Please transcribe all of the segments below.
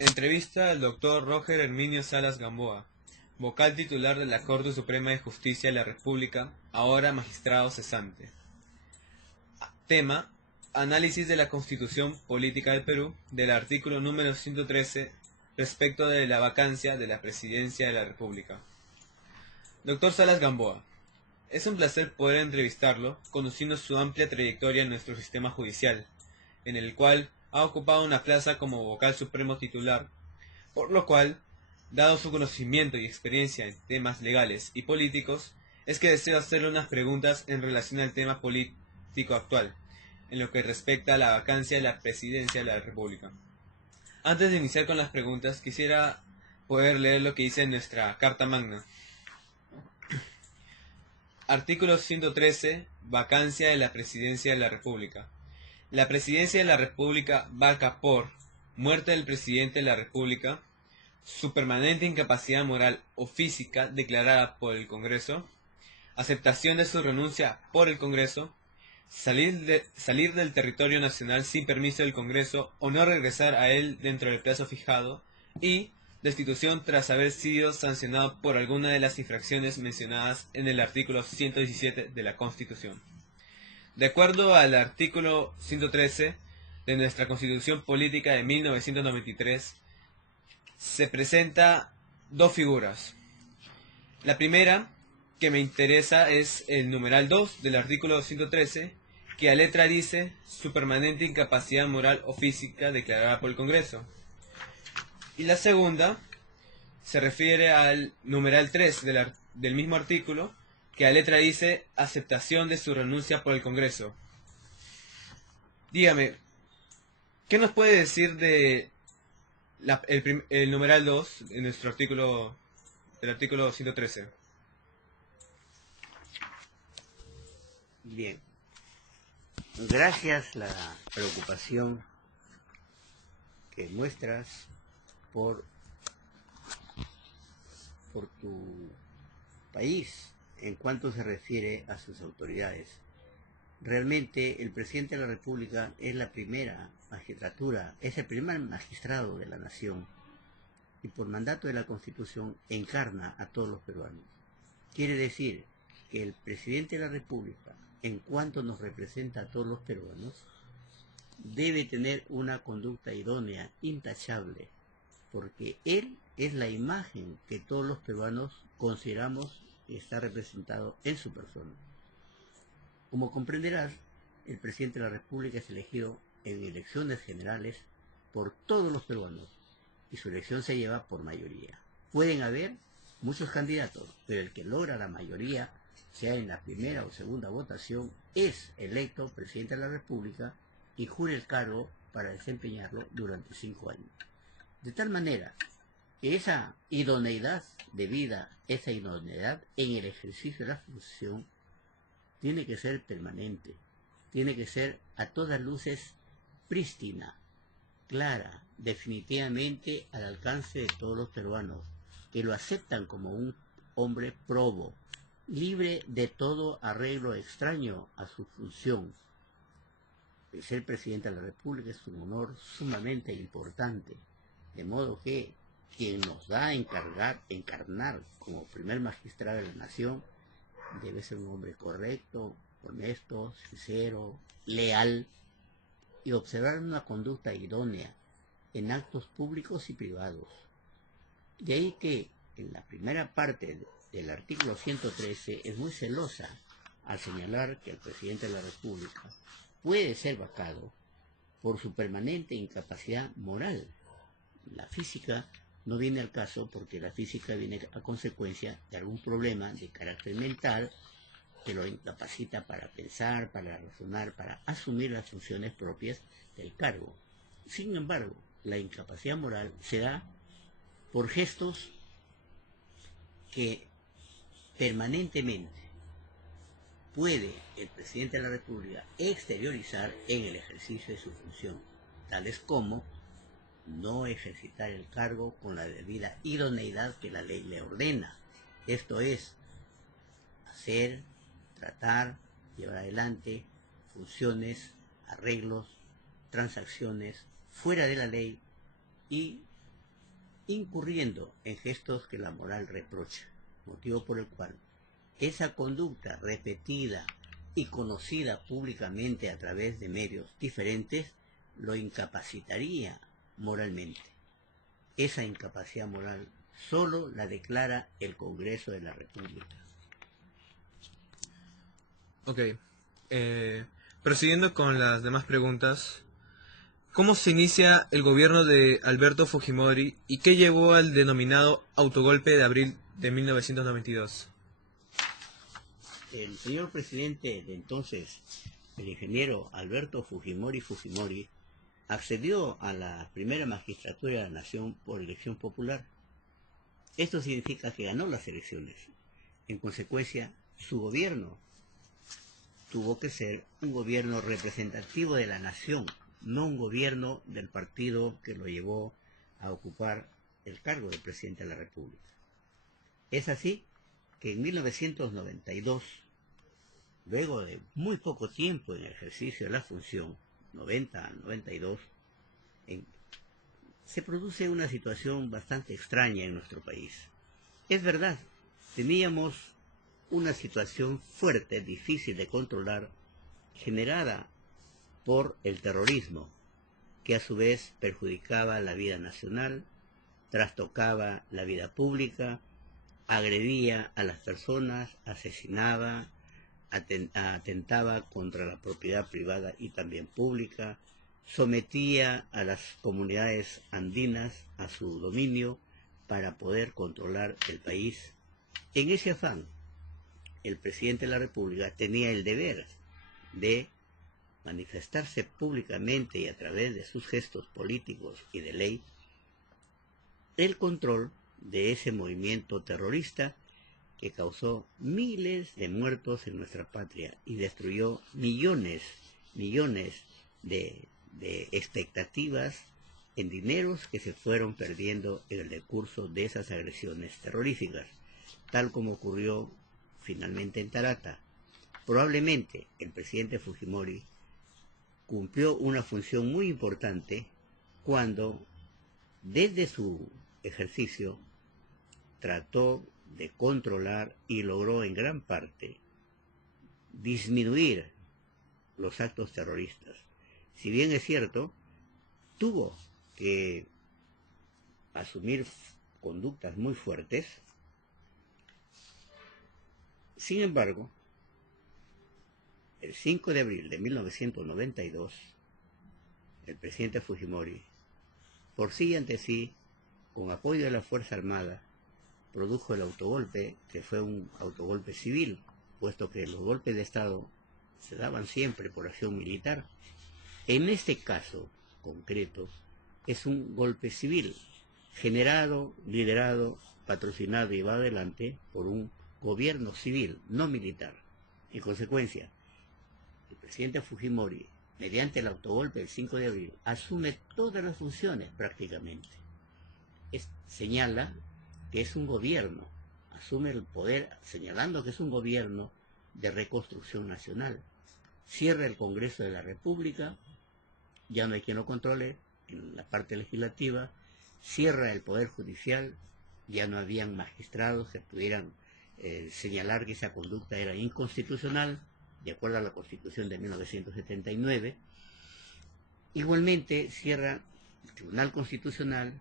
Entrevista al doctor Roger Herminio Salas Gamboa, vocal titular de la Corte Suprema de Justicia de la República, ahora magistrado cesante. Tema: análisis de la Constitución Política del Perú, del artículo número 113, respecto de la vacancia de la Presidencia de la República. Doctor Salas Gamboa, es un placer poder entrevistarlo, conociendo su amplia trayectoria en nuestro sistema judicial, en el cual ha ocupado una plaza como vocal supremo titular, por lo cual, dado su conocimiento y experiencia en temas legales y políticos, es que deseo hacerle unas preguntas en relación al tema político actual, en lo que respecta a la vacancia de la presidencia de la República. Antes de iniciar con las preguntas, quisiera poder leer lo que dice nuestra Carta Magna. Artículo 113. Vacancia de la presidencia de la República. La presidencia de la República vaca por muerte del presidente de la República, su permanente incapacidad moral o física declarada por el Congreso, aceptación de su renuncia por el Congreso, salir del territorio nacional sin permiso del Congreso o no regresar a él dentro del plazo fijado, y destitución tras haber sido sancionado por alguna de las infracciones mencionadas en el artículo 117 de la Constitución. De acuerdo al artículo 113 de nuestra Constitución Política de 1993, se presenta dos figuras. La primera que me interesa es el numeral 2 del artículo 113, que a letra dice su permanente incapacidad moral o física declarada por el Congreso. Y la segunda se refiere al numeral 3 del mismo artículo, que a letra dice aceptación de su renuncia por el Congreso. Dígame, ¿qué nos puede decir de el numeral 2 en nuestro artículo, del artículo 113? Bien, gracias la preocupación que muestras por tu país en cuanto se refiere a sus autoridades. Realmente el presidente de la República es la primera magistratura, es el primer magistrado de la nación y por mandato de la Constitución encarna a todos los peruanos. Quiere decir que el presidente de la República, en cuanto nos representa a todos los peruanos, debe tener una conducta idónea, intachable, porque él es la imagen que todos los peruanos consideramos que está representado en su persona. Como comprenderás, el presidente de la República es elegido en elecciones generales por todos los peruanos y su elección se lleva por mayoría. Pueden haber muchos candidatos, pero el que logra la mayoría, sea en la primera o segunda votación, es electo presidente de la República y jura el cargo para desempeñarlo durante 5 años. De tal manera que esa idoneidad de vida, esa idoneidad en el ejercicio de la función, tiene que ser permanente, tiene que ser a todas luces prístina, clara, definitivamente al alcance de todos los peruanos, que lo aceptan como un hombre probo, libre de todo arreglo extraño a su función. El ser presidente de la República es un honor sumamente importante, de modo que quien nos da a encarnar como primer magistrado de la nación debe ser un hombre correcto, honesto, sincero, leal y observar una conducta idónea en actos públicos y privados. De ahí que en la primera parte del artículo 113 es muy celosa al señalar que el presidente de la República puede ser vacado por su permanente incapacidad moral. La física no viene al caso porque la física viene a consecuencia de algún problema de carácter mental que lo incapacita para pensar, para razonar, para asumir las funciones propias del cargo. Sin embargo, la incapacidad moral se da por gestos que permanentemente puede el presidente de la República exteriorizar en el ejercicio de su función, tales como no ejercitar el cargo con la debida idoneidad que la ley le ordena. Esto es, hacer, tratar, llevar adelante funciones, arreglos, transacciones fuera de la ley y incurriendo en gestos que la moral reprocha, motivo por el cual esa conducta repetida y conocida públicamente a través de medios diferentes lo incapacitaría moralmente. Esa incapacidad moral solo la declara el Congreso de la República. Ok. Prosiguiendo con las demás preguntas, ¿cómo se inicia el gobierno de Alberto Fujimori y qué llevó al denominado autogolpe de abril de 1992? El señor presidente de entonces, el ingeniero Alberto Fujimori Fujimori, accedió a la primera magistratura de la nación por elección popular. Esto significa que ganó las elecciones. En consecuencia, su gobierno tuvo que ser un gobierno representativo de la nación, no un gobierno del partido que lo llevó a ocupar el cargo de presidente de la República. Es así que en 1992, luego de muy poco tiempo en el ejercicio de la función, 90 a 92, se produce una situación bastante extraña en nuestro país. Es verdad, teníamos una situación fuerte, difícil de controlar, generada por el terrorismo, que a su vez perjudicaba la vida nacional, trastocaba la vida pública, agredía a las personas, asesinaba, atentaba contra la propiedad privada y también pública, sometía a las comunidades andinas a su dominio para poder controlar el país. En ese afán, el presidente de la República tenía el deber de manifestarse públicamente y a través de sus gestos políticos y de ley el control de ese movimiento terrorista que causó miles de muertos en nuestra patria y destruyó millones de expectativas en dineros que se fueron perdiendo en el decurso de esas agresiones terroríficas, tal como ocurrió finalmente en Tarata. Probablemente el presidente Fujimori cumplió una función muy importante cuando, desde su ejercicio, trató de controlar y logró en gran parte disminuir los actos terroristas. Si bien es cierto, tuvo que asumir conductas muy fuertes, sin embargo, el 5 de abril de 1992, el presidente Fujimori, por sí y ante sí, con apoyo de la Fuerza Armada, produjo el autogolpe, que fue un autogolpe civil, puesto que los golpes de Estado se daban siempre por acción militar. En este caso concreto, es un golpe civil, generado, liderado, patrocinado y llevado adelante por un gobierno civil, no militar. En consecuencia, el presidente Fujimori, mediante el autogolpe del 5 de abril, asume todas las funciones prácticamente. Señala que es un gobierno, asume el poder señalando que es un gobierno de reconstrucción nacional. Cierra el Congreso de la República, ya no hay quien lo controle en la parte legislativa, cierra el Poder Judicial, ya no habían magistrados que pudieran señalar que esa conducta era inconstitucional, de acuerdo a la Constitución de 1979. Igualmente cierra el Tribunal Constitucional,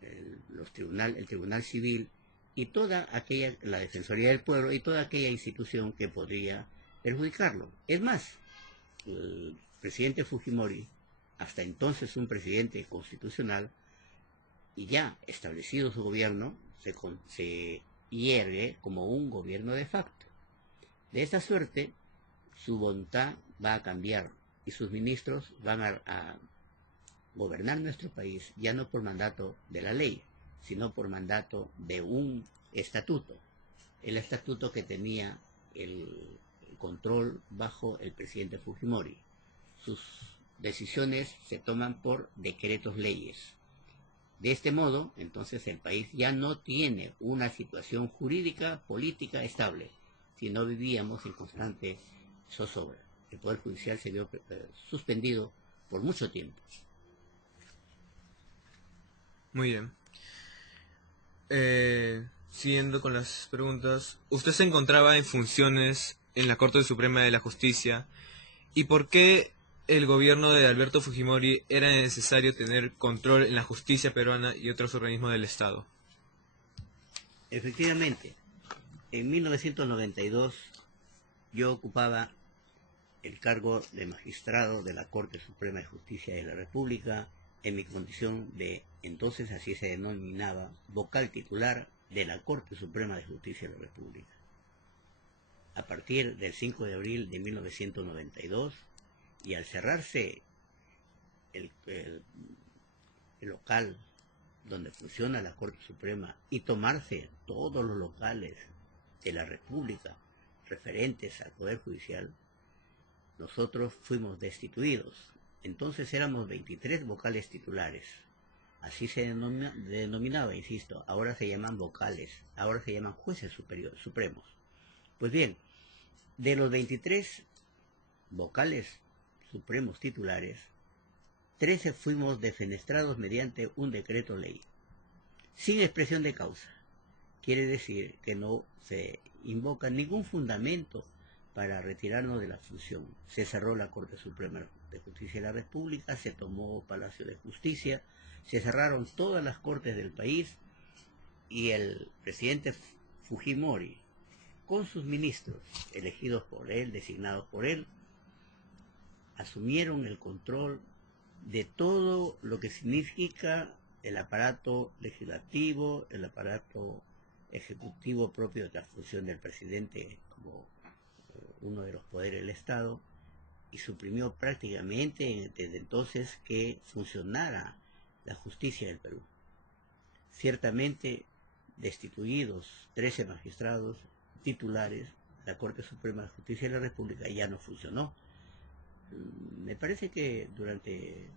el Tribunal Civil y toda aquella, la Defensoría del Pueblo y toda aquella institución que podría perjudicarlo. Es más, el presidente Fujimori, hasta entonces un presidente constitucional, y ya establecido su gobierno, se hiergue como un gobierno de facto. De esta suerte, su voluntad va a cambiar y sus ministros van a gobernar nuestro país ya no por mandato de la ley, sino por mandato de un estatuto, el estatuto que tenía el control bajo el presidente Fujimori. Sus decisiones se toman por decretos leyes. De este modo, entonces, el país ya no tiene una situación jurídica, política estable, sino vivíamos en constante zozobra. El Poder Judicial se vio suspendido por mucho tiempo. Muy bien. Siguiendo con las preguntas, ¿usted se encontraba en funciones en la Corte Suprema de la Justicia? ¿Y por qué el gobierno de Alberto Fujimori era necesario tener control en la justicia peruana y otros organismos del Estado? Efectivamente, en 1992 yo ocupaba el cargo de magistrado de la Corte Suprema de Justicia de la República en mi condición de, entonces así se denominaba, vocal titular de la Corte Suprema de Justicia de la República. A partir del 5 de abril de 1992 y al cerrarse el local donde funciona la Corte Suprema y tomarse todos los locales de la República referentes al Poder Judicial, nosotros fuimos destituidos. Entonces éramos 23 vocales titulares. Así se denominaba, insisto, ahora se llaman vocales, ahora se llaman jueces supremos. Pues bien, de los 23 vocales supremos titulares, 13 fuimos defenestrados mediante un decreto ley, sin expresión de causa. Quiere decir que no se invoca ningún fundamento para retirarnos de la función. Se cerró la Corte Suprema de Justicia de la República, se tomó Palacio de Justicia, se cerraron todas las cortes del país y el presidente Fujimori, con sus ministros elegidos por él, designados por él, asumieron el control de todo lo que significa el aparato legislativo, el aparato ejecutivo propio de la función del presidente como uno de los poderes del Estado, y suprimió prácticamente desde entonces que funcionara la justicia del Perú. Ciertamente, destituidos 13 magistrados titulares, la Corte Suprema de Justicia de la República ya no funcionó. Me parece que durante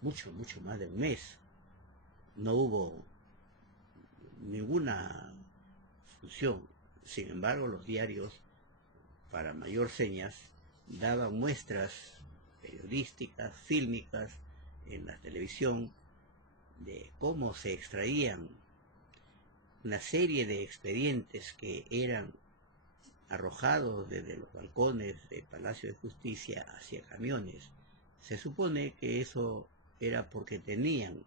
mucho más de un mes no hubo ninguna función. Sin embargo, los diarios, para mayor señas, daban muestras periodísticas, fílmicas, en la televisión, de cómo se extraían una serie de expedientes que eran arrojados desde los balcones del Palacio de Justicia hacia camiones. Se supone que eso era porque tenían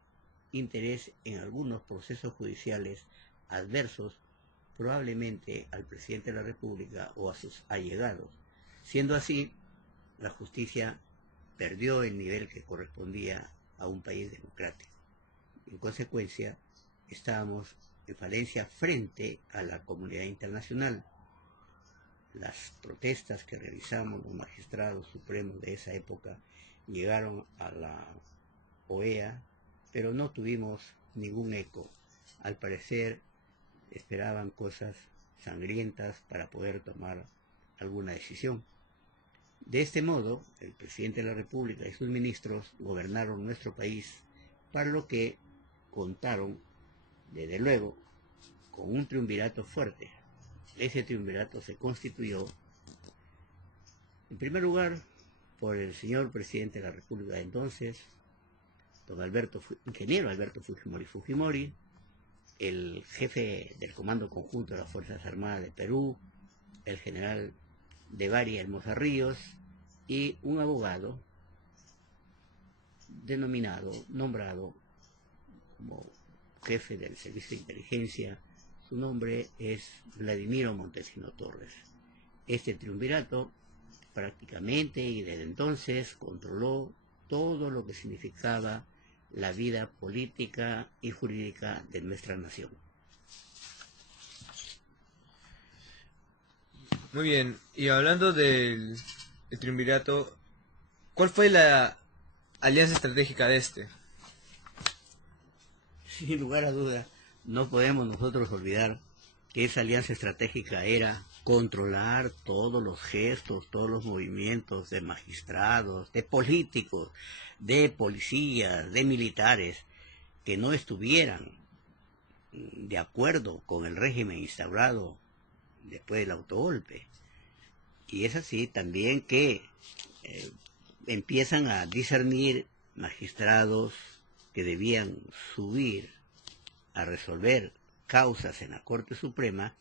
interés en algunos procesos judiciales adversos, probablemente al presidente de la República o a sus allegados. Siendo así, la justicia perdió el nivel que correspondía a un país democrático. En consecuencia, estábamos en falencia frente a la comunidad internacional. Las protestas que realizamos los magistrados supremos de esa época llegaron a la OEA, pero no tuvimos ningún eco. Al parecer esperaban cosas sangrientas para poder tomar alguna decisión. De este modo, el presidente de la República y sus ministros gobernaron nuestro país, para lo que contaron, desde luego, con un triunvirato fuerte. Ese triunvirato se constituyó, en primer lugar, por el señor presidente de la República de entonces, don ingeniero Alberto Fujimori, el jefe del Comando Conjunto de las Fuerzas Armadas de Perú, el general Devaria Hermosa Ríos, y un abogado nombrado como jefe del Servicio de Inteligencia. Su nombre es Vladimiro Montesino Torres. Este triunvirato prácticamente y desde entonces controló todo lo que significaba la vida política y jurídica de nuestra nación. Muy bien, y hablando del triunvirato, ¿cuál fue la alianza estratégica de este? Sin lugar a duda, no podemos nosotros olvidar que esa alianza estratégica era controlar todos los gestos, todos los movimientos de magistrados, de políticos, de policías, de militares, que no estuvieran de acuerdo con el régimen instaurado después del autogolpe. Y es así también que empiezan a discernir magistrados que debían subir a resolver causas en la Corte Suprema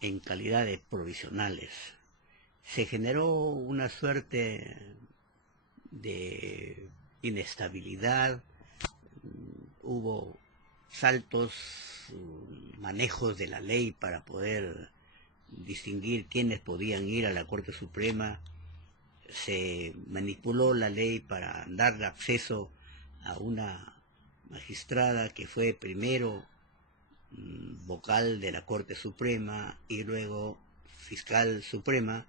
en calidad de provisionales. Se generó una suerte de inestabilidad, hubo saltos, manejos de la ley para poder distinguir quiénes podían ir a la Corte Suprema, se manipuló la ley para dar acceso a una magistrada que fue primero vocal de la Corte Suprema y luego fiscal suprema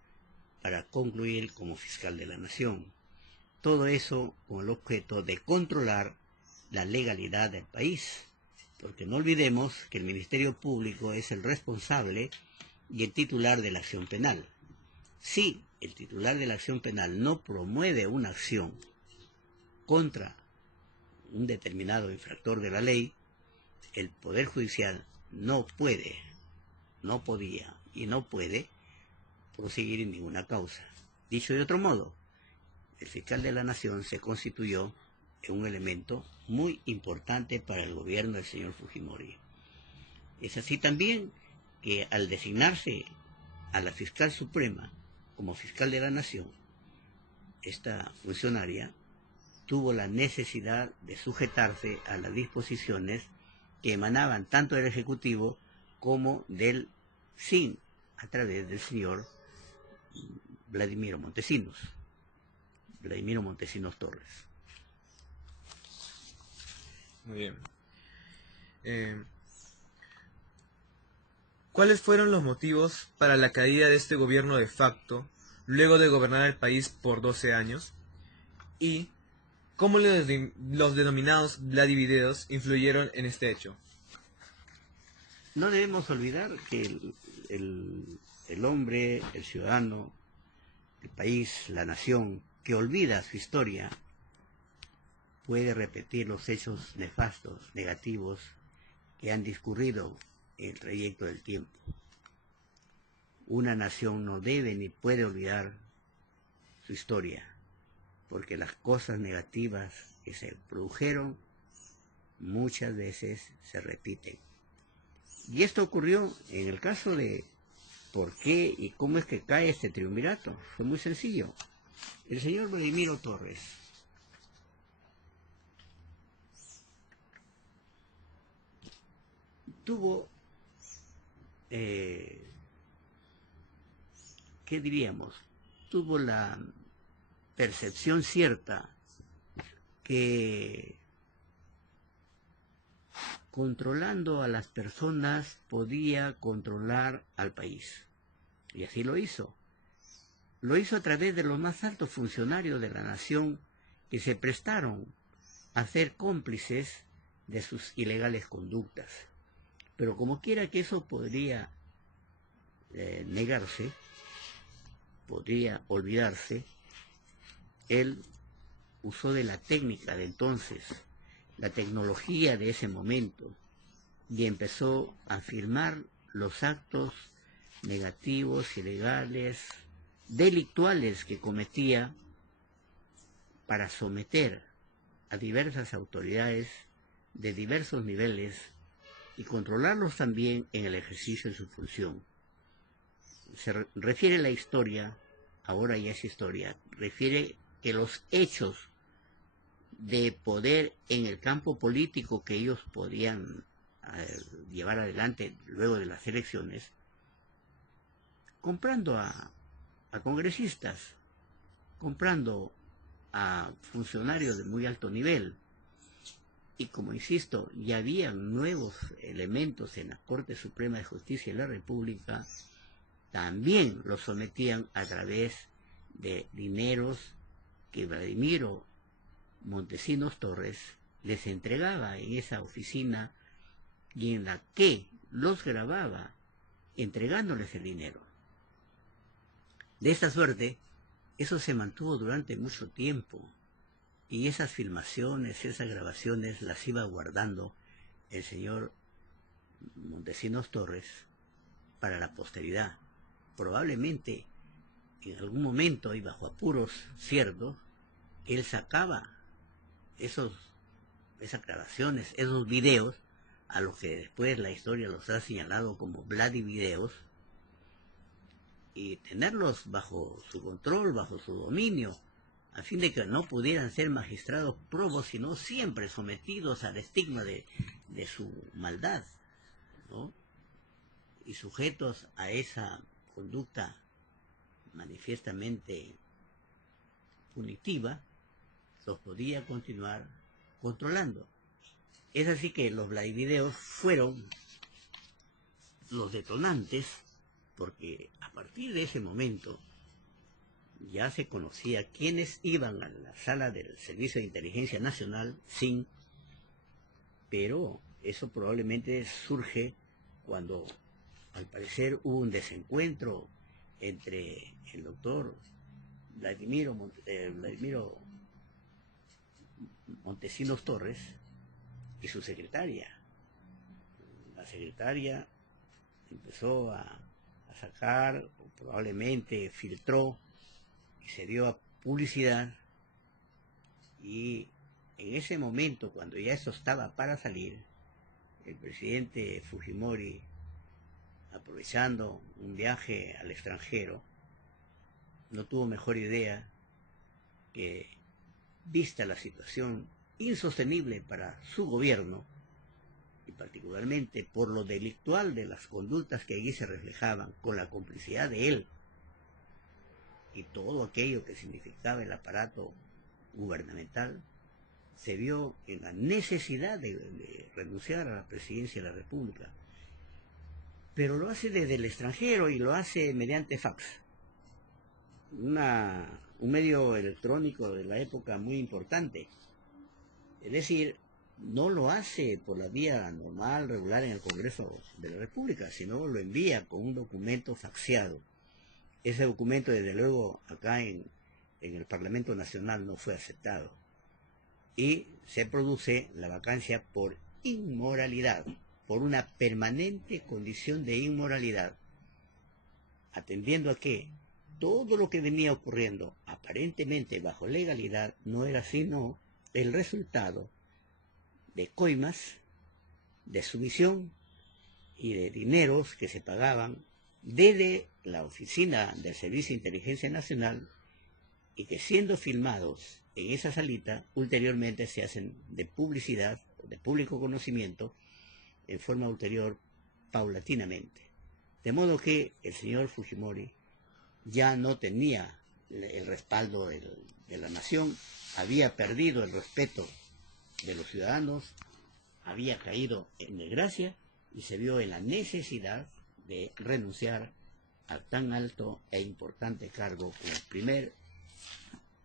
para concluir como fiscal de la Nación. Todo eso con el objeto de controlar la legalidad del país, porque no olvidemos que el Ministerio Público es el responsable y el titular de la acción penal. Si el titular de la acción penal no promueve una acción contra un determinado infractor de la ley, el Poder Judicial no puede, no podía y no puede proseguir en ninguna causa. Dicho de otro modo, el fiscal de la Nación se constituyó en un elemento muy importante para el gobierno del señor Fujimori. Es así también que al designarse a la fiscal suprema como fiscal de la Nación, esta funcionaria tuvo la necesidad de sujetarse a las disposiciones que emanaban tanto del Ejecutivo como del SIN, a través del señor Vladimiro Montesinos Torres. Muy bien. ¿Cuáles fueron los motivos para la caída de este gobierno de facto, luego de gobernar el país por 12 años? ¿Y cómo los denominados Vladivideos influyeron en este hecho? No debemos olvidar que el hombre, el ciudadano, el país, la nación, que olvida su historia, puede repetir los hechos nefastos, negativos, que han discurrido en el trayecto del tiempo. Una nación no debe ni puede olvidar su historia, porque las cosas negativas que se produjeron muchas veces se repiten. Y esto ocurrió en el caso de por qué y cómo es que cae este triunvirato. Fue muy sencillo. El señor Vladimiro Torres tuvo, ¿qué diríamos? Tuvo la percepción cierta que controlando a las personas podía controlar al país. Y así lo hizo. Lo hizo a través de los más altos funcionarios de la nación que se prestaron a ser cómplices de sus ilegales conductas. Pero como quiera que eso podría negarse, podría olvidarse, él usó de la técnica de entonces, la tecnología de ese momento, y empezó a firmar los actos negativos, ilegales, delictuales que cometía para someter a diversas autoridades de diversos niveles y controlarlos también en el ejercicio de su función. Se refiere la historia, ahora ya es historia, refiere que los hechos de poder en el campo político que ellos podían llevar adelante luego de las elecciones, comprando a congresistas, comprando a funcionarios de muy alto nivel. Y como insisto, ya había nuevos elementos en la Corte Suprema de Justicia de la República, también los sometían a través de dineros que Vladimiro Montesinos Torres les entregaba en esa oficina y en la que los grababa entregándoles el dinero. De esta suerte, eso se mantuvo durante mucho tiempo y esas filmaciones, esas grabaciones las iba guardando el señor Montesinos Torres para la posteridad. Probablemente en algún momento y bajo apuros ciertos, él sacaba esas grabaciones, esos videos, a los que después la historia los ha señalado como Vladivideos, y tenerlos bajo su control, bajo su dominio, a fin de que no pudieran ser magistrados probos, sino siempre sometidos al estigma de su maldad, ¿no? Y sujetos a esa conducta manifiestamente punitiva, los podía continuar controlando. Es así que los Vladivideos fueron los detonantes, porque a partir de ese momento ya se conocía quiénes iban a la sala del Servicio de Inteligencia Nacional, SIN, pero eso probablemente surge cuando al parecer hubo un desencuentro entre el doctor Vladimiro Montesinos Torres y su secretaria. La secretaria empezó a sacar, o probablemente filtró, y se dio a publicidad, y en ese momento, cuando ya eso estaba para salir, el presidente Fujimori, aprovechando un viaje al extranjero, no tuvo mejor idea que, vista la situación insostenible para su gobierno, y particularmente por lo delictual de las conductas que allí se reflejaban, con la complicidad de él, y todo aquello que significaba el aparato gubernamental, se vio en la necesidad de renunciar a la presidencia de la República. Pero lo hace desde el extranjero y lo hace mediante fax, un medio electrónico de la época muy importante. Es decir, no lo hace por la vía normal, regular en el Congreso de la República, sino lo envía con un documento faxeado. Ese documento, desde luego, acá en el Parlamento Nacional no fue aceptado. Y se produce la vacancia por inmoralidad, por una permanente condición de inmoralidad, atendiendo a que todo lo que venía ocurriendo, aparentemente bajo legalidad, no era sino el resultado de coimas, de sumisión y de dineros que se pagaban desde la oficina del Servicio de Inteligencia Nacional, y que, siendo filmados en esa salita, ulteriormente se hacen de publicidad, de público conocimiento, en forma ulterior, paulatinamente. De modo que el señor Fujimori ya no tenía el respaldo de la nación, había perdido el respeto de los ciudadanos, había caído en desgracia y se vio en la necesidad de renunciar a tan alto e importante cargo como el primer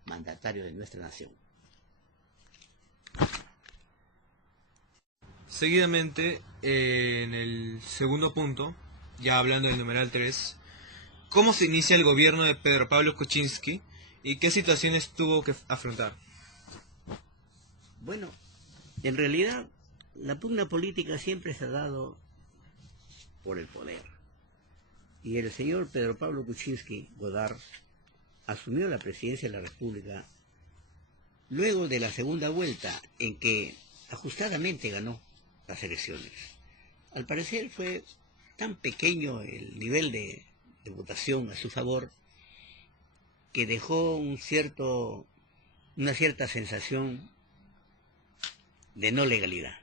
mandatario de nuestra nación. Seguidamente, en el segundo punto, ya hablando del numeral 3, ¿cómo se inicia el gobierno de Pedro Pablo Kuczynski y qué situaciones tuvo que afrontar? Bueno, en realidad la pugna política siempre se ha dado por el poder. Y el señor Pedro Pablo Kuczynski Godard asumió la presidencia de la República luego de la segunda vuelta, en que ajustadamente ganó las elecciones. Al parecer fue tan pequeño el nivel de votación a su favor que dejó una cierta sensación de no legalidad.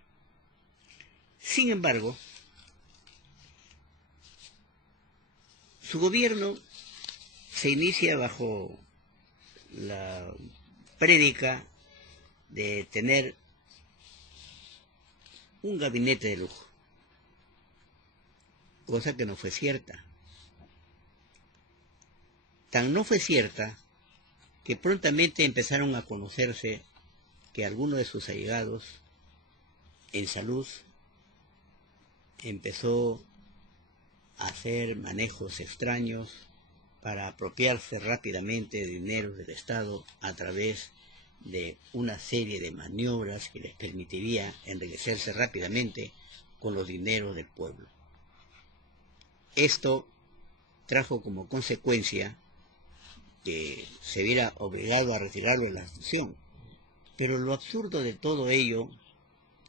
Sin embargo, su gobierno se inicia bajo la prédica de tener un gabinete de lujo, cosa que no fue cierta. Tan no fue cierta que prontamente empezaron a conocerse que alguno de sus allegados en salud empezó a hacer manejos extraños para apropiarse rápidamente de dinero del Estado a través de una serie de maniobras que les permitiría enriquecerse rápidamente con los dineros del pueblo. Esto trajo como consecuencia que se viera obligado a retirarlo de la institución. Pero lo absurdo de todo ello,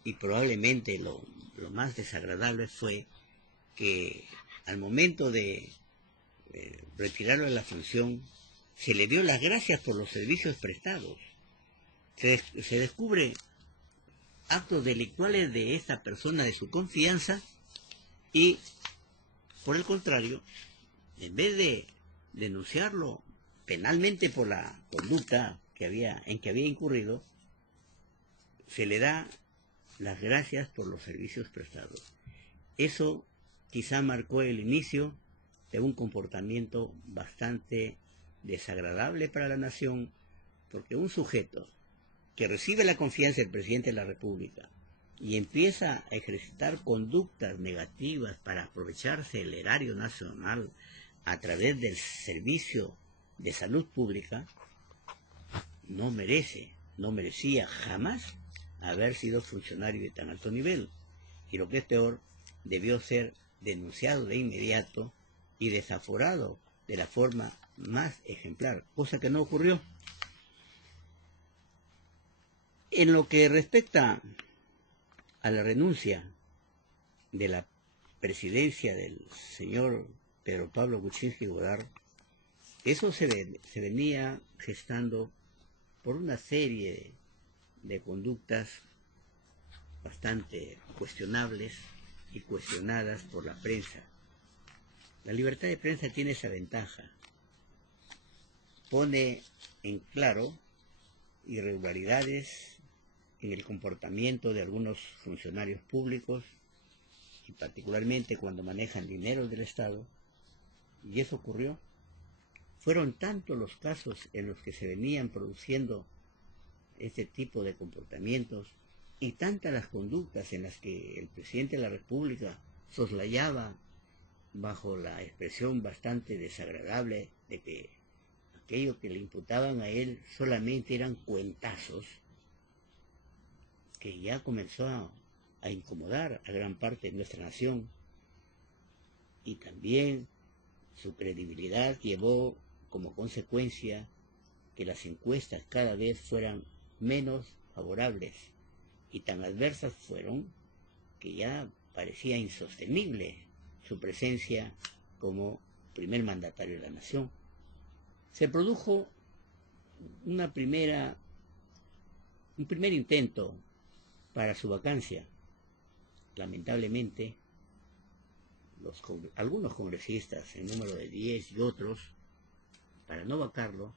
y probablemente lo lo más desagradable fue que al momento de retirarlo de la función, se le dio las gracias por los servicios prestados. Se descubre actos delictuales de esta persona de su confianza y, por el contrario, en vez de denunciarlo penalmente por la conducta en que había incurrido, se le da las gracias por los servicios prestados. Eso quizá marcó el inicio de un comportamiento bastante desagradable para la nación, porque un sujeto que recibe la confianza del presidente de la República y empieza a ejercitar conductas negativas para aprovecharse del erario nacional a través del servicio de salud pública, no merecía jamás haber sido funcionario de tan alto nivel. Y lo que es peor, debió ser denunciado de inmediato y desaforado de la forma más ejemplar, cosa que no ocurrió. En lo que respecta a la renuncia de la presidencia del señor Pedro Pablo Kuczynski Godard, eso se venía gestando por una serie de conductas bastante cuestionables y cuestionadas por la prensa. La libertad de prensa tiene esa ventaja. Pone en claro irregularidades en el comportamiento de algunos funcionarios públicos, y particularmente cuando manejan dinero del Estado, y eso ocurrió. Fueron tantos los casos en los que se venían produciendo este tipo de comportamientos y tantas las conductas en las que el presidente de la República soslayaba bajo la expresión bastante desagradable de que aquello que le imputaban a él solamente eran cuentazos, que ya comenzó a incomodar a gran parte de nuestra nación, y también su credibilidad llevó como consecuencia que las encuestas cada vez fueran menos favorables, y tan adversas fueron que ya parecía insostenible su presencia como primer mandatario de la nación. Se produjo un primer intento para su vacancia. Lamentablemente, algunos congresistas, en número de 10 y otros, para no vacarlo,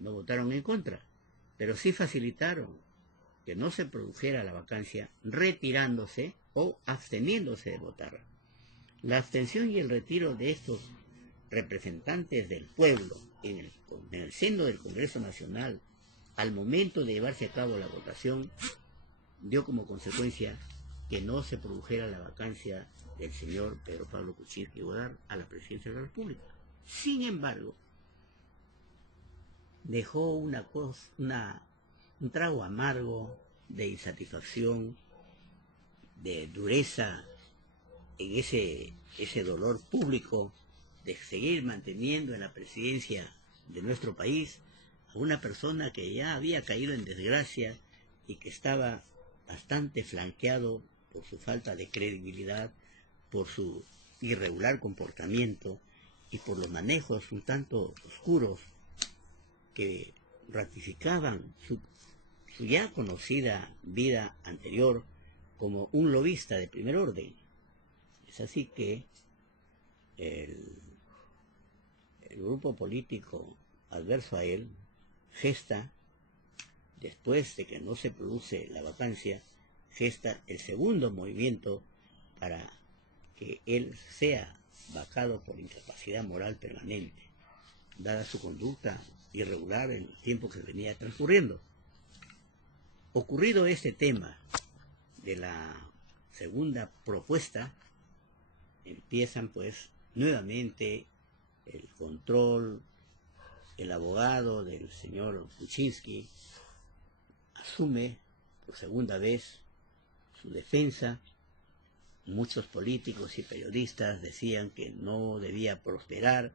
no votaron en contra, pero sí facilitaron que no se produjera la vacancia retirándose o absteniéndose de votar. La abstención y el retiro de estos representantes del pueblo en el seno del Congreso Nacional al momento de llevarse a cabo la votación dio como consecuencia que no se produjera la vacancia del señor Pedro Pablo Kuczynski Godard a la presidencia de la República. Sin embargo, dejó un trago amargo de insatisfacción, de dureza en ese dolor público de seguir manteniendo en la presidencia de nuestro país a una persona que ya había caído en desgracia y que estaba bastante flanqueado por su falta de credibilidad, por su irregular comportamiento y por los manejos un tanto oscuros que ratificaban su ya conocida vida anterior como un lobista de primer orden. Es así que el grupo político adverso a él gesta, después de que no se produce la vacancia, gesta el segundo movimiento para que él sea vacado por incapacidad moral permanente, dada su conducta irregular en el tiempo que venía transcurriendo. Ocurrido este tema de la segunda propuesta, empiezan pues nuevamente el control. El abogado del señor Kuczynski asume por segunda vez su defensa. Muchos políticos y periodistas decían que no debía prosperar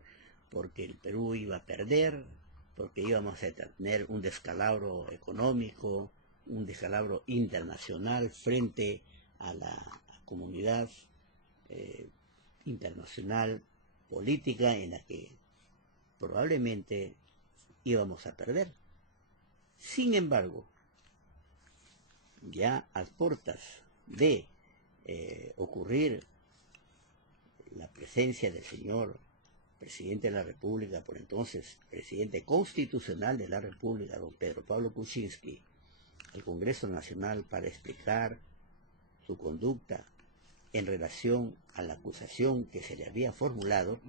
porque el Perú iba a perder, porque íbamos a tener un descalabro económico, un descalabro internacional frente a la comunidad internacional política en la que probablemente íbamos a perder. Sin embargo, ya a puertas de ocurrir la presencia del señor presidente de la República, por entonces presidente constitucional de la República, don Pedro Pablo Kuczynski, al Congreso Nacional para explicar su conducta en relación a la acusación que se le había formulado,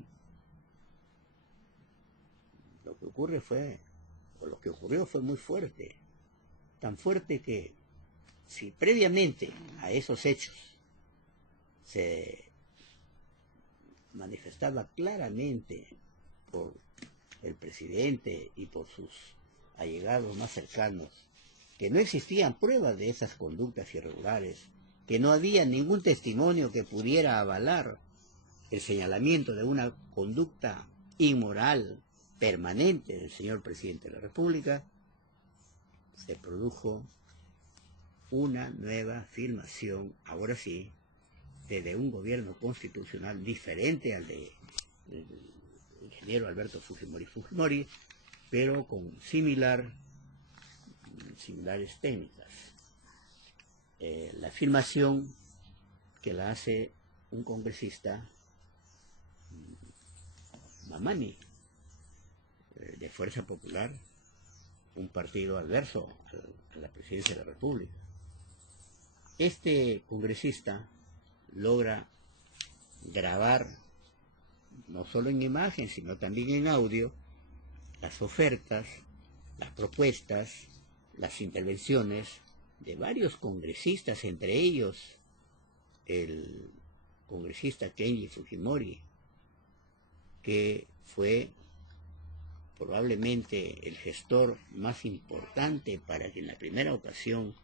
lo que ocurrió fue muy fuerte, tan fuerte que si previamente a esos hechos se manifestaba claramente por el presidente y por sus allegados más cercanos que no existían pruebas de esas conductas irregulares, que no había ningún testimonio que pudiera avalar el señalamiento de una conducta inmoral permanente del señor presidente de la República, se produjo una nueva filmación, ahora sí, de un gobierno constitucional diferente al del ingeniero Alberto Fujimori, pero con similares técnicas. La filmación que la hace un congresista, Mamani, de Fuerza Popular, un partido adverso a la presidencia de la República. Este congresista logra grabar, no solo en imagen, sino también en audio, las ofertas, las propuestas, las intervenciones de varios congresistas, entre ellos el congresista Kenji Fujimori, que fue probablemente el gestor más importante para que en la primera ocasión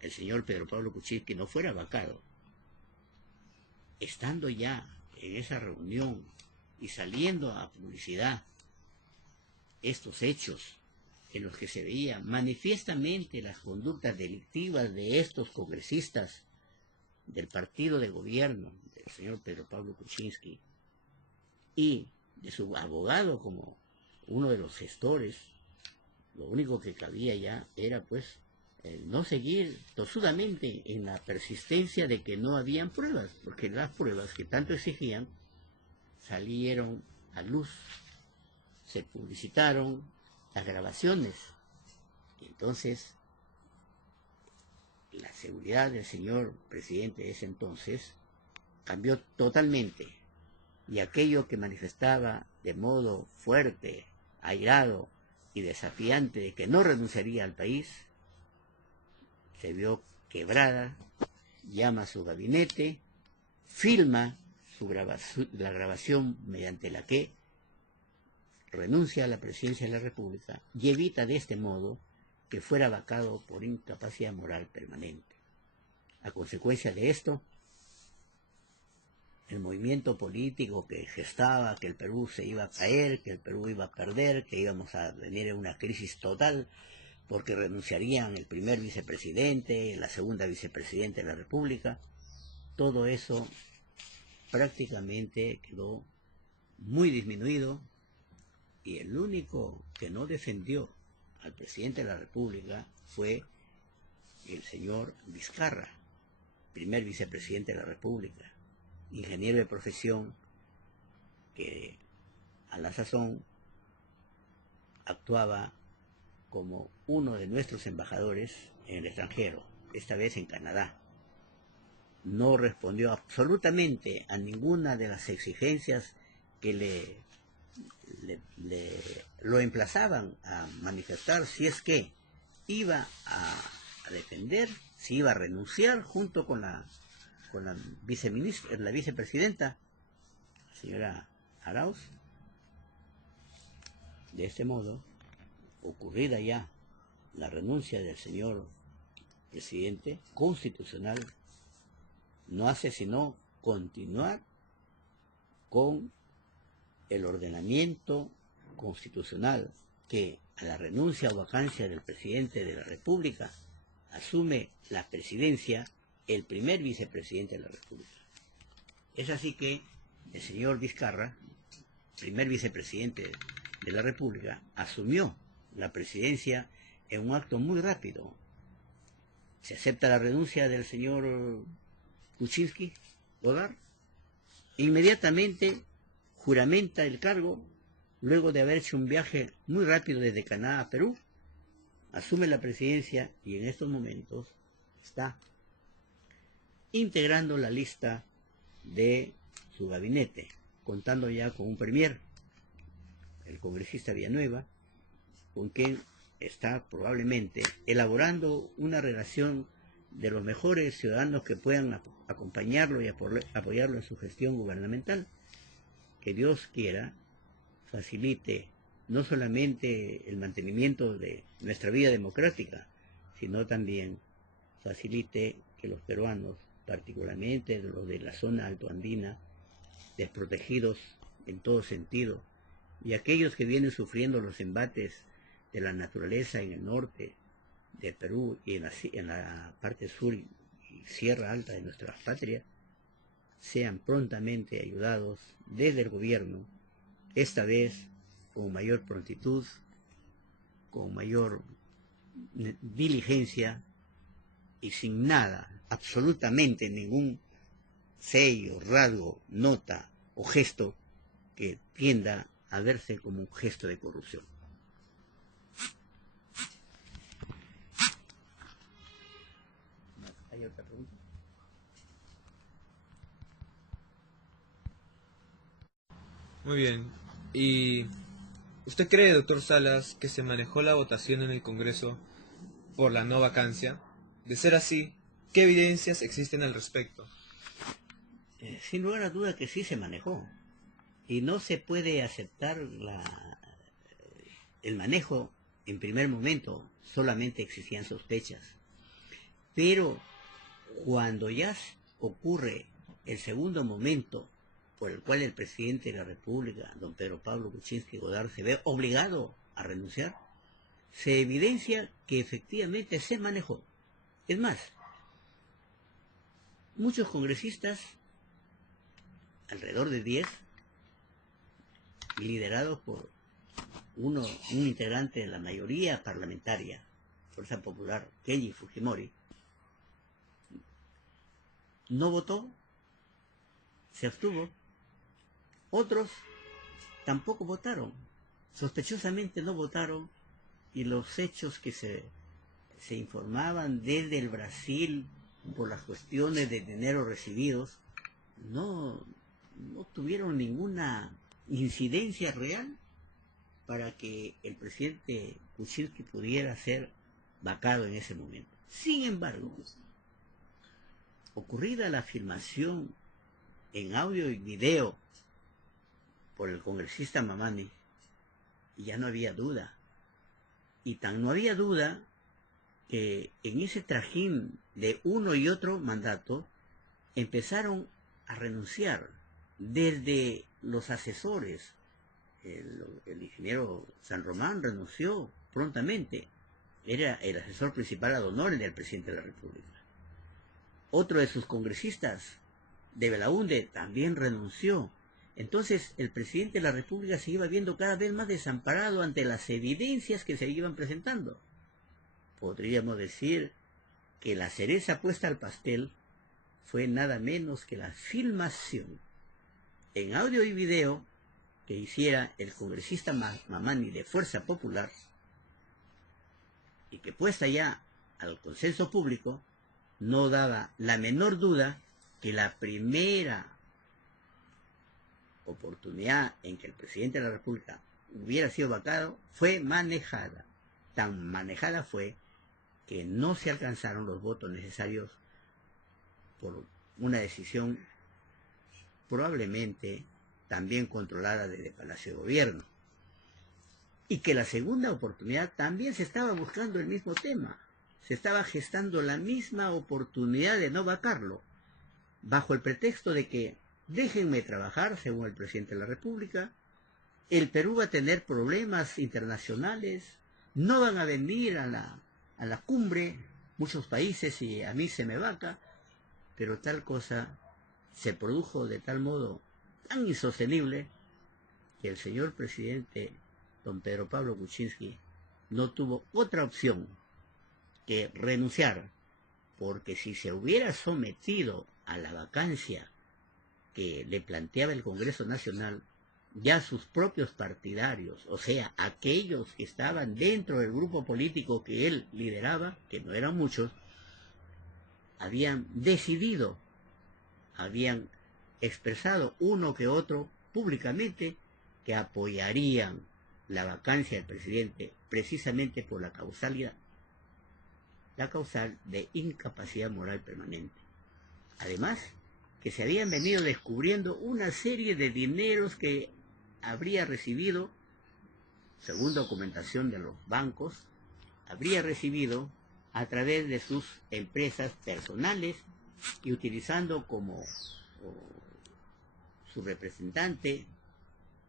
el señor Pedro Pablo Kuczynski no fuera vacado. Estando ya en esa reunión y saliendo a publicidad estos hechos en los que se veía manifiestamente las conductas delictivas de estos congresistas del partido de gobierno del señor Pedro Pablo Kuczynski y de su abogado como uno de los gestores, lo único que cabía ya era pues no seguir tosudamente en la persistencia de que no habían pruebas, porque las pruebas que tanto exigían salieron a luz, se publicitaron las grabaciones, y entonces la seguridad del señor presidente de ese entonces cambió totalmente, y aquello que manifestaba de modo fuerte, airado y desafiante de que no renunciaría al país, se vio quebrada, llama a su gabinete, filma la grabación mediante la que renuncia a la presidencia de la República y evita de este modo que fuera vacado por incapacidad moral permanente. A consecuencia de esto, el movimiento político que gestaba que el Perú se iba a caer, que el Perú iba a perder, que íbamos a venir en una crisis total, porque renunciarían el primer vicepresidente, la segunda vicepresidenta de la República, todo eso prácticamente quedó muy disminuido, y el único que no defendió al presidente de la República fue el señor Vizcarra, primer vicepresidente de la República, ingeniero de profesión que a la sazón actuaba como uno de nuestros embajadores en el extranjero, esta vez en Canadá. No respondió absolutamente a ninguna de las exigencias que lo emplazaban a manifestar si es que iba a defender, si iba a renunciar junto con la viceministra, la vicepresidenta, la señora Arauz. De este modo, ocurrida ya la renuncia del señor presidente constitucional, no hace sino continuar con el ordenamiento constitucional que a la renuncia o vacancia del presidente de la República asume la presidencia el primer vicepresidente de la República. Es así que el señor Vizcarra, primer vicepresidente de la República, asumió la presidencia en un acto muy rápido. Se acepta la renuncia del señor Kuczynski Godard, inmediatamente juramenta el cargo, luego de haber hecho un viaje muy rápido desde Canadá a Perú, asume la presidencia y en estos momentos está integrando la lista de su gabinete, contando ya con un premier, el congresista Villanueva, con quien está probablemente elaborando una relación de los mejores ciudadanos que puedan acompañarlo y apoyarlo en su gestión gubernamental. Que Dios quiera facilite no solamente el mantenimiento de nuestra vida democrática, sino también facilite que los peruanos, particularmente los de la zona altoandina, desprotegidos en todo sentido, y aquellos que vienen sufriendo los embates de la naturaleza en el norte de Perú y en la parte sur y sierra alta de nuestra patria, sean prontamente ayudados desde el gobierno, esta vez con mayor prontitud, con mayor diligencia y sin nada, absolutamente ningún sello, rasgo, nota o gesto que tienda a verse como un gesto de corrupción. ¿Hay otra pregunta? Muy bien. ¿Y usted cree, doctor Salas, que se manejó la votación en el Congreso por la no vacancia? De ser así, ¿qué evidencias existen al respecto? Sin lugar a duda que sí se manejó. Y no se puede aceptar el manejo en primer momento, solamente existían sospechas. Pero cuando ya ocurre el segundo momento por el cual el presidente de la República, don Pedro Pablo Kuczynski Godard, se ve obligado a renunciar, se evidencia que efectivamente se manejó. Es más, muchos congresistas, alrededor de 10, liderados por un integrante de la mayoría parlamentaria, Fuerza Popular, Kenji Fujimori, no votó, se abstuvo. Otros tampoco votaron, sospechosamente no votaron, y los hechos que se informaban desde el Brasil por las cuestiones de dinero recibidos no tuvieron ninguna incidencia real para que el presidente Kuczynski pudiera ser vacado en ese momento. Sin embargo, ocurrida la afirmación en audio y video por el congresista Mamani, ya no había duda. Y tan no había duda que en ese trajín de uno y otro mandato empezaron a renunciar desde los asesores. El ingeniero San Román renunció prontamente. Era el asesor principal ad honorem del presidente de la República. Otro de sus congresistas de Belaúnde también renunció. Entonces el presidente de la República se iba viendo cada vez más desamparado ante las evidencias que se iban presentando. Podríamos decir que la cereza puesta al pastel fue nada menos que la filmación en audio y video que hiciera el congresista Mamani de Fuerza Popular, y que puesta ya al consenso público, no daba la menor duda que la primera oportunidad en que el presidente de la República hubiera sido vacado fue manejada. Tan manejada fue que no se alcanzaron los votos necesarios por una decisión probablemente también controlada desde Palacio de Gobierno. Y que la segunda oportunidad también se estaba buscando el mismo tema. Se estaba gestando la misma oportunidad de no vacarlo, bajo el pretexto de que déjenme trabajar, según el presidente de la República, el Perú va a tener problemas internacionales, no van a venir a la cumbre muchos países y a mí se me vaca, pero tal cosa se produjo de tal modo tan insostenible que el señor presidente don Pedro Pablo Kuczynski no tuvo otra opción que renunciar, porque si se hubiera sometido a la vacancia que le planteaba el Congreso Nacional, ya sus propios partidarios, o sea, aquellos que estaban dentro del grupo político que él lideraba, que no eran muchos, habían decidido, habían expresado uno que otro públicamente que apoyarían la vacancia del presidente precisamente por la causal de incapacidad moral permanente. Además, que se habían venido descubriendo una serie de dineros que habría recibido, según documentación de los bancos, habría recibido a través de sus empresas personales y utilizando como su representante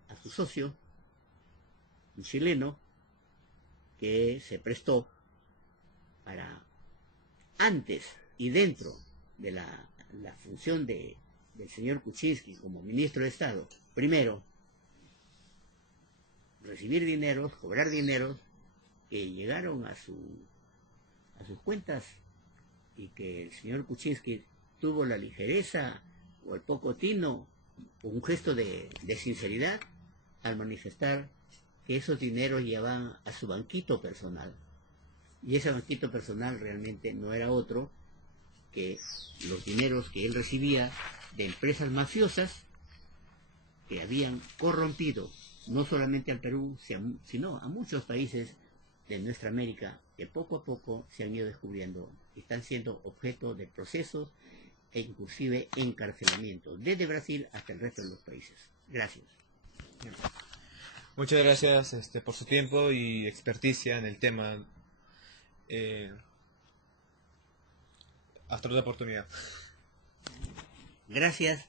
a su socio, un chileno, que se prestó para, antes y dentro de la función del señor Kuczynski como ministro de Estado, primero, recibir dineros, cobrar dineros que llegaron a sus cuentas y que el señor Kuczynski tuvo la ligereza o el poco tino o un gesto de sinceridad al manifestar que esos dineros llevaban a su banquito personal. Y ese banquito personal realmente no era otro que los dineros que él recibía de empresas mafiosas que habían corrompido no solamente al Perú, sino a muchos países de nuestra América, que poco a poco se han ido descubriendo y están siendo objeto de procesos e inclusive encarcelamiento, desde Brasil hasta el resto de los países. Gracias. Muchas gracias por su tiempo y experticia en el tema. Hasta otra oportunidad. Gracias,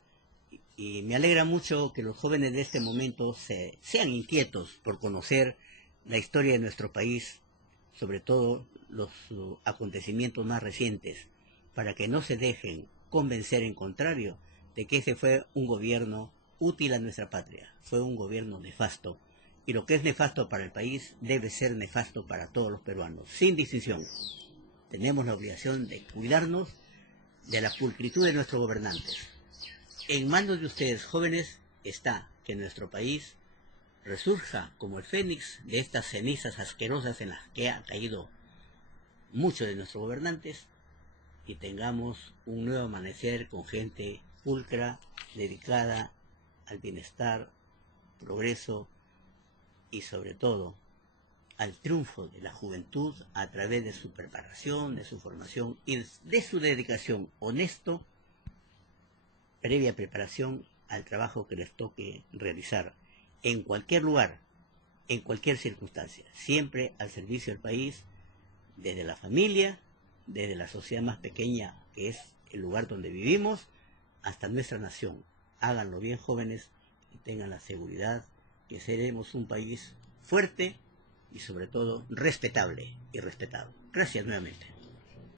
y me alegra mucho que los jóvenes de este momento sean inquietos por conocer la historia de nuestro país, sobre todo los acontecimientos más recientes, para que no se dejen convencer, en contrario, de que ese fue un gobierno útil a nuestra patria. Fue un gobierno nefasto, y lo que es nefasto para el país debe ser nefasto para todos los peruanos, sin distinción. Tenemos la obligación de cuidarnos de la pulcritud de nuestros gobernantes. En manos de ustedes, jóvenes, está que nuestro país resurja como el fénix de estas cenizas asquerosas en las que ha caído muchos de nuestros gobernantes, y tengamos un nuevo amanecer con gente pulcra, dedicada al bienestar, progreso y sobre todo al triunfo de la juventud a través de su preparación, de su formación y de su dedicación honesto, previa preparación al trabajo que les toque realizar en cualquier lugar, en cualquier circunstancia, siempre al servicio del país, desde la familia, desde la sociedad más pequeña que es el lugar donde vivimos, hasta nuestra nación. Háganlo bien, jóvenes, y tengan la seguridad que seremos un país fuerte y sobre todo respetable y respetado. Gracias nuevamente.